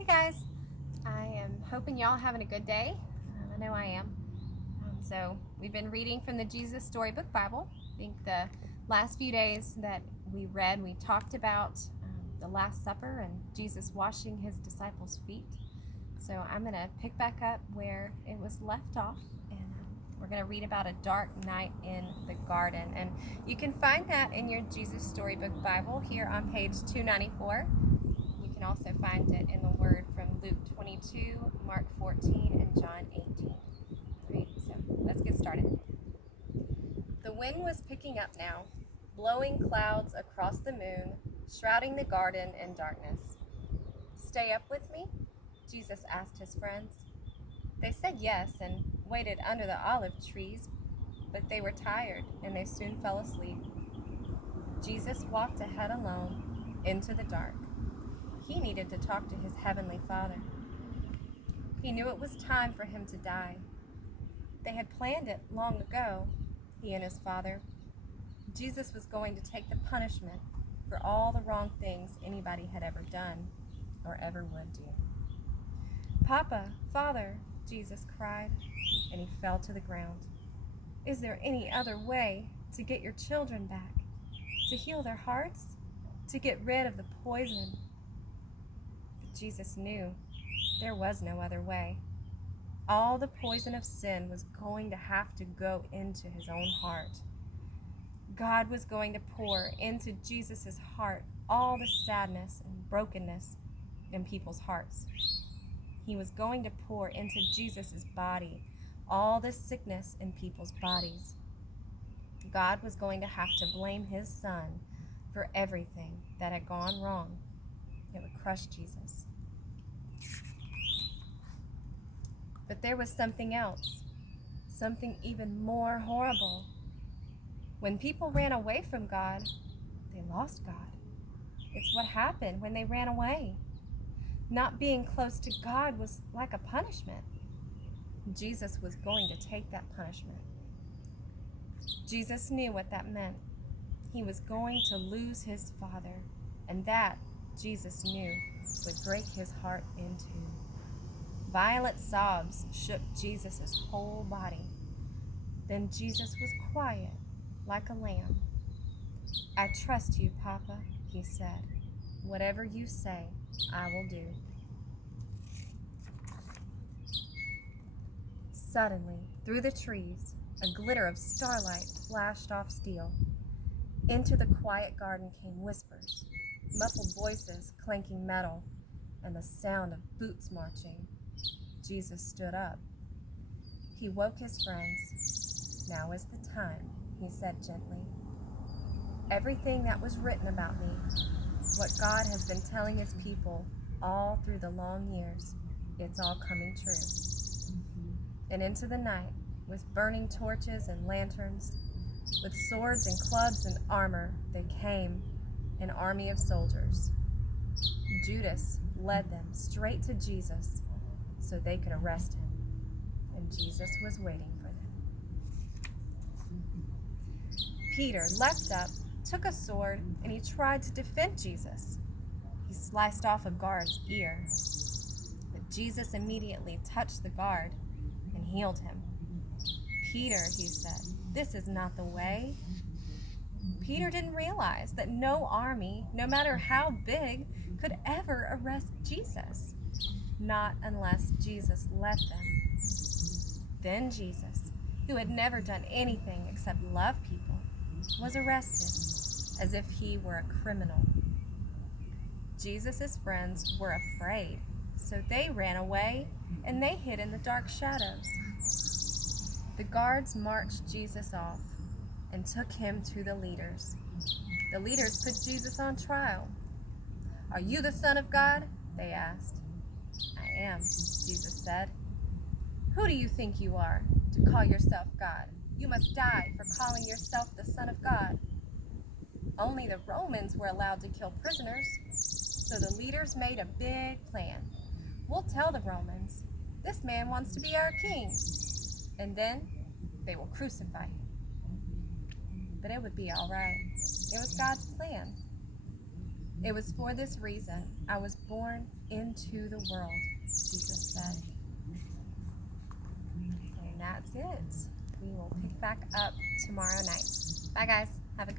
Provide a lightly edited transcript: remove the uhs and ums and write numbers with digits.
Hey guys, I am hoping y'all having a good day. I know I am. So we've been reading from the Jesus Storybook Bible. I think the last few days that we read, we talked about the Last Supper and Jesus washing his disciples' feet. So I'm going to pick back up where it was left off, and we're going to read about a dark night in the garden. And you can find that in your Jesus Storybook Bible here on page 294. You can also find it in the Word from Luke 22, Mark 14, and John 18. All right, so let's get started. The wind was picking up now, blowing clouds across the moon, shrouding the garden in darkness. "Stay up with me?" Jesus asked his friends. They said yes and waited under the olive trees, but they were tired and they soon fell asleep. Jesus walked ahead alone into the dark. He needed to talk to his heavenly Father. He knew it was time for him to die. They had planned it long ago, he and his Father. Jesus was going to take the punishment for all the wrong things anybody had ever done or ever would do. "Papa, Father," Jesus cried, and he fell to the ground. "Is there any other way to get your children back, to heal their hearts, to get rid of the poison?" But Jesus knew there was no other way. All the poison of sin was going to have to go into his own heart. God was going to pour into Jesus' heart all the sadness and brokenness in people's hearts. He was going to pour into Jesus' body all the sickness in people's bodies. God was going to have to blame his Son for everything that had gone wrong. It would crush Jesus. But there was something else, something even more horrible. When people ran away from God, they lost God. It's what happened when they ran away. Not being close to God was like a punishment. Jesus was going to take that punishment. Jesus knew what that meant. He was going to lose his Father, and that, Jesus knew, would break his heart in two. Violent sobs shook Jesus' whole body. Then Jesus was quiet, like a lamb. "I trust you, Papa," he said. "Whatever you say, I will do." Suddenly, through the trees, a glitter of starlight flashed off steel. Into the quiet garden came whispers, muffled voices clanking metal, and the sound of boots marching. Jesus stood up. He woke his friends. "Now is the time," he said gently. "Everything that was written about me, what God has been telling his people all through the long years, it's all coming true." And into the night, with burning torches and lanterns, with swords and clubs and armor, they came, an army of soldiers. Judas led them straight to Jesus so they could arrest him, and Jesus was waiting for them. Peter leapt up, took a sword, and he tried to defend Jesus. He sliced off a guard's ear, but Jesus immediately touched the guard and healed him. "Peter," he said, "this is not the way." Peter didn't realize that no army, no matter how big, could ever arrest Jesus, not unless Jesus let them. Then Jesus, who had never done anything except love people, was arrested as if he were a criminal. Jesus' friends were afraid, so they ran away and they hid in the dark shadows. The guards marched Jesus off and took him to the leaders. The leaders put Jesus on trial. "Are you the Son of God?" they asked. "I am," Jesus said. "Who do you think you are to call yourself God? You must die for calling yourself the Son of God." Only the Romans were allowed to kill prisoners, so the leaders made a big plan. "We'll tell the Romans, this man wants to be our king, and then they will crucify him." But it would be all right. It was God's plan. It was for this reason I was born into the world, Jesus said. And that's it. We will pick back up tomorrow night. Bye, guys. Have a good